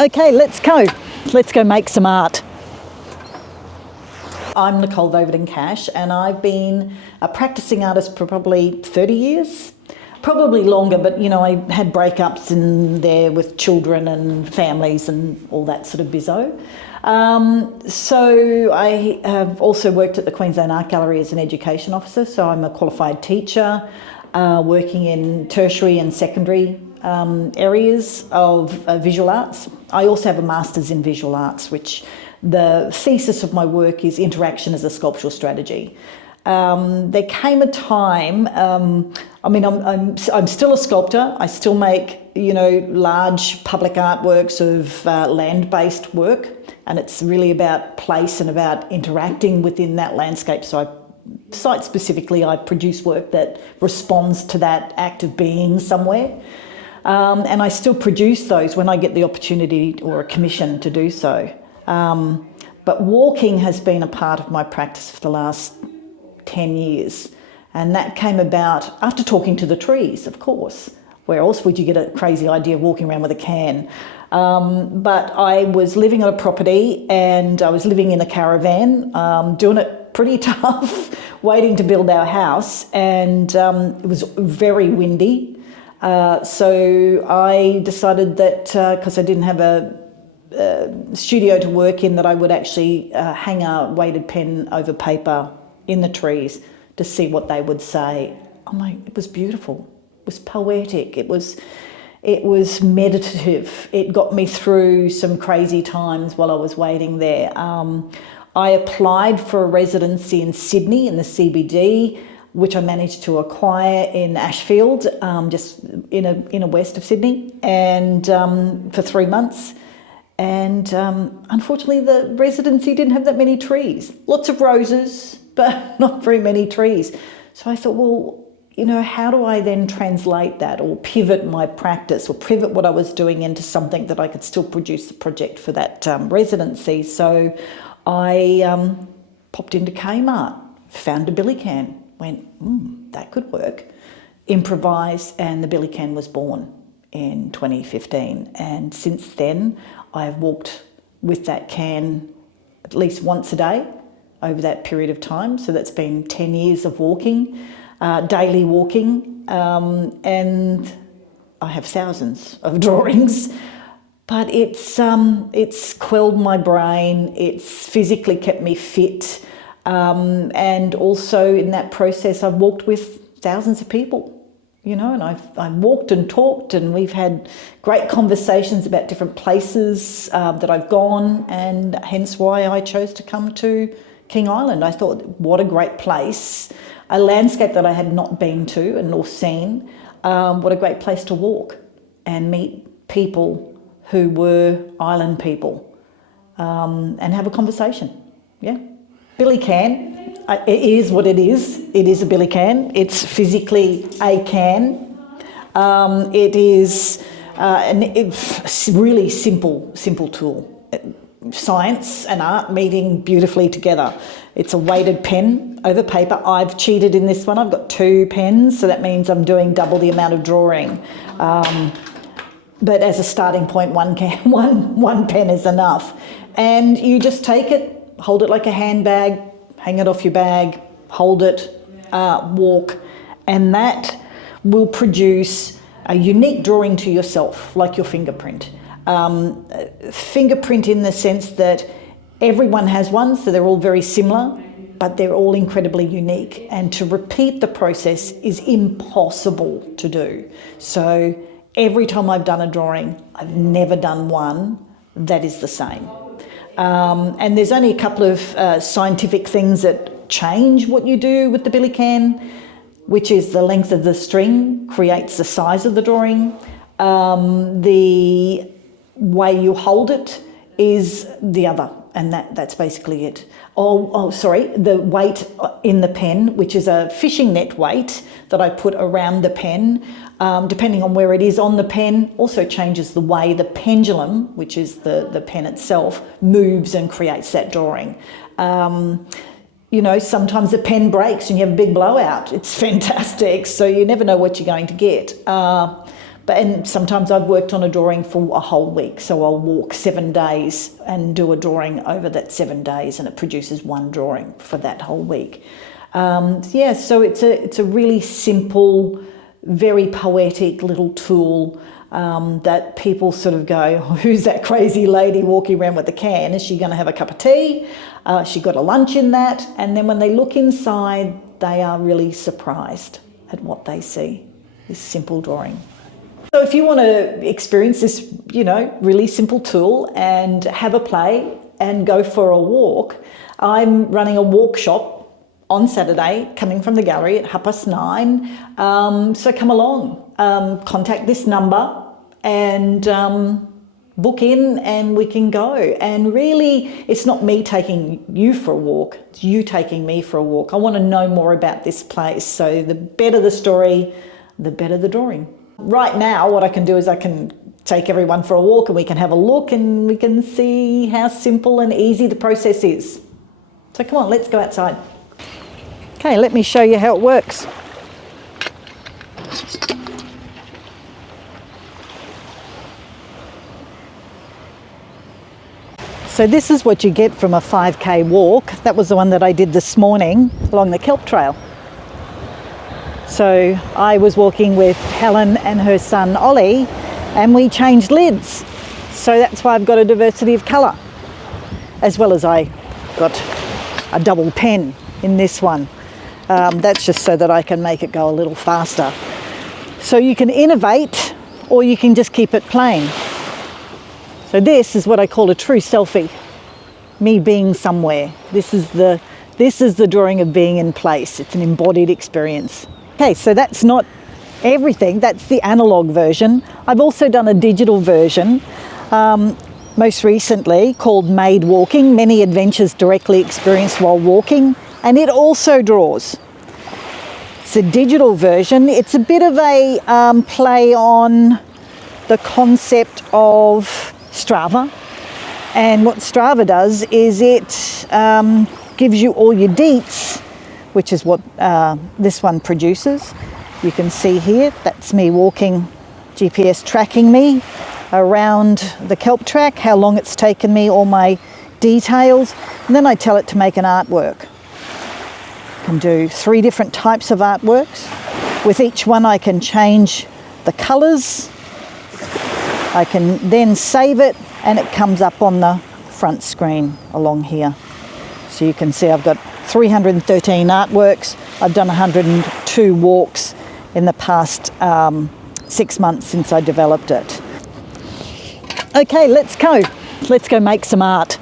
Okay, let's go. Let's go make some art. I'm Nicole Voevodin-Cash, and I've been a practicing artist for probably 30 years. Probably longer, but I had breakups in there with children and families and all that sort of bizzo. So I have also worked at the Queensland Art Gallery as an education officer, so I'm a qualified teacher, working in tertiary and secondary areas of visual arts. I also have a master's in visual arts, which the thesis of my work is interaction as a sculptural strategy. There came a time, I'm still a sculptor. I still make, large public artworks of land-based work, and it's really about place and about interacting within that landscape. So site-specifically, I produce work that responds to that act of being somewhere. And I still produce those when I get the opportunity or a commission to do so. But walking has been a part of my practice for the last 10 years. And that came about after talking to the trees, of course. Where else would you get a crazy idea of walking around with a can? But I was living on a property and I was living in a caravan, doing it pretty tough, waiting to build our house. And it was very windy. So I decided that because I didn't have a studio to work in, that I would actually hang a weighted pen over paper in the trees to see what they would say. It was beautiful. It was poetic. It was meditative. It got me through some crazy times while I was waiting there. I applied for a residency in Sydney in the CBD, which I managed to acquire in Ashfield, just in a west of Sydney, and for 3 months. And unfortunately, the residency didn't have that many trees. Lots of roses, but not very many trees. So I thought, well, how do I then translate that or pivot my practice or pivot what I was doing into something that I could still produce the project for that residency? So I popped into Kmart, found a billy can, went, that could work, improvised, and the billy can was born in 2015. And since then, I've walked with that can at least once a day over that period of time. So that's been 10 years of walking, daily walking, and I have thousands of drawings. But it's quelled my brain, it's physically kept me fit, and also in that process I've walked with thousands of people. And I've walked and talked, and we've had great conversations about different places that I've gone, and hence why I chose to come to King Island. I thought, what a great place, a landscape that I had not been to and nor seen. What a great place to walk and meet people who were island people, and have a conversation. Yeah, billy can. It is what it is. It is a billy can. It's physically a can. It is a really simple tool. Science and art meeting beautifully together. It's a weighted pen over paper. I've cheated in this one. I've got 2 pens, so that means I'm doing double the amount of drawing. But as a starting point, one pen is enough. And you just take it, hold it like a handbag, hang it off your bag, hold it, walk, and that will produce a unique drawing to yourself, like your fingerprint. Fingerprint in the sense that everyone has one, so they're all very similar, but they're all incredibly unique. And to repeat the process is impossible to do. So every time I've done a drawing, I've never done one that is the same. And there's only a couple of scientific things that change what you do with the billy can, which is the length of the string creates the size of the drawing. The way you hold it is the other, and that's basically it. The weight in the pen, which is a fishing net weight that I put around the pen, depending on where it is on the pen, also changes the way the pendulum, which is the pen itself, moves and creates that drawing. Sometimes the pen breaks and you have a big blowout. It's fantastic, so you never know what you're going to get. And sometimes I've worked on a drawing for a whole week, so I'll walk 7 days and do a drawing over that 7 days, and it produces one drawing for that whole week. So it's a really simple, very poetic little tool that people sort of go, who's that crazy lady walking around with a can? Is she going to have a cup of tea? She got a lunch in that? And then when they look inside, they are really surprised at what they see, this simple drawing. So if you want to experience this, really simple tool and have a play and go for a walk, I'm running a walk shop on Saturday, coming from the gallery at 9:30. So come along, contact this number and book in and we can go. And really, it's not me taking you for a walk, it's you taking me for a walk. I want to know more about this place. So the better the story, the better the drawing. Right now, what I can do is I can take everyone for a walk and we can have a look and we can see how simple and easy the process is. So come on, let's go outside. Okay, let me show you how it works. So this is what you get from a 5K walk. That was the one that I did this morning along the kelp trail. So I was walking with Helen and her son Ollie, and we changed lids. So that's why I've got a diversity of colour, as well as I got a double pen in this one. That's just so that I can make it go a little faster. So you can innovate, or you can just keep it plain. So this is what I call a true selfie, me being somewhere. This is the drawing of being in place. It's an embodied experience. Okay, so that's not everything, that's the analogue version. I've also done a digital version, most recently called Made Walking, Many Adventures Directly Experienced While Walking, and it also draws. It's a digital version. It's a bit of a play on the concept of Strava, and what Strava does is it gives you all your deets, which is what this one produces. You can see here, that's me walking, GPS tracking me around the kelp track, how long it's taken me, all my details, and then I tell it to make an artwork. I can do 3 different types of artworks. With each one I can change the colours. I can then save it and it comes up on the front screen along here. So you can see I've got 313 artworks. I've done 102 walks in the past 6 months since I developed it. Okay, let's go. Let's go make some art.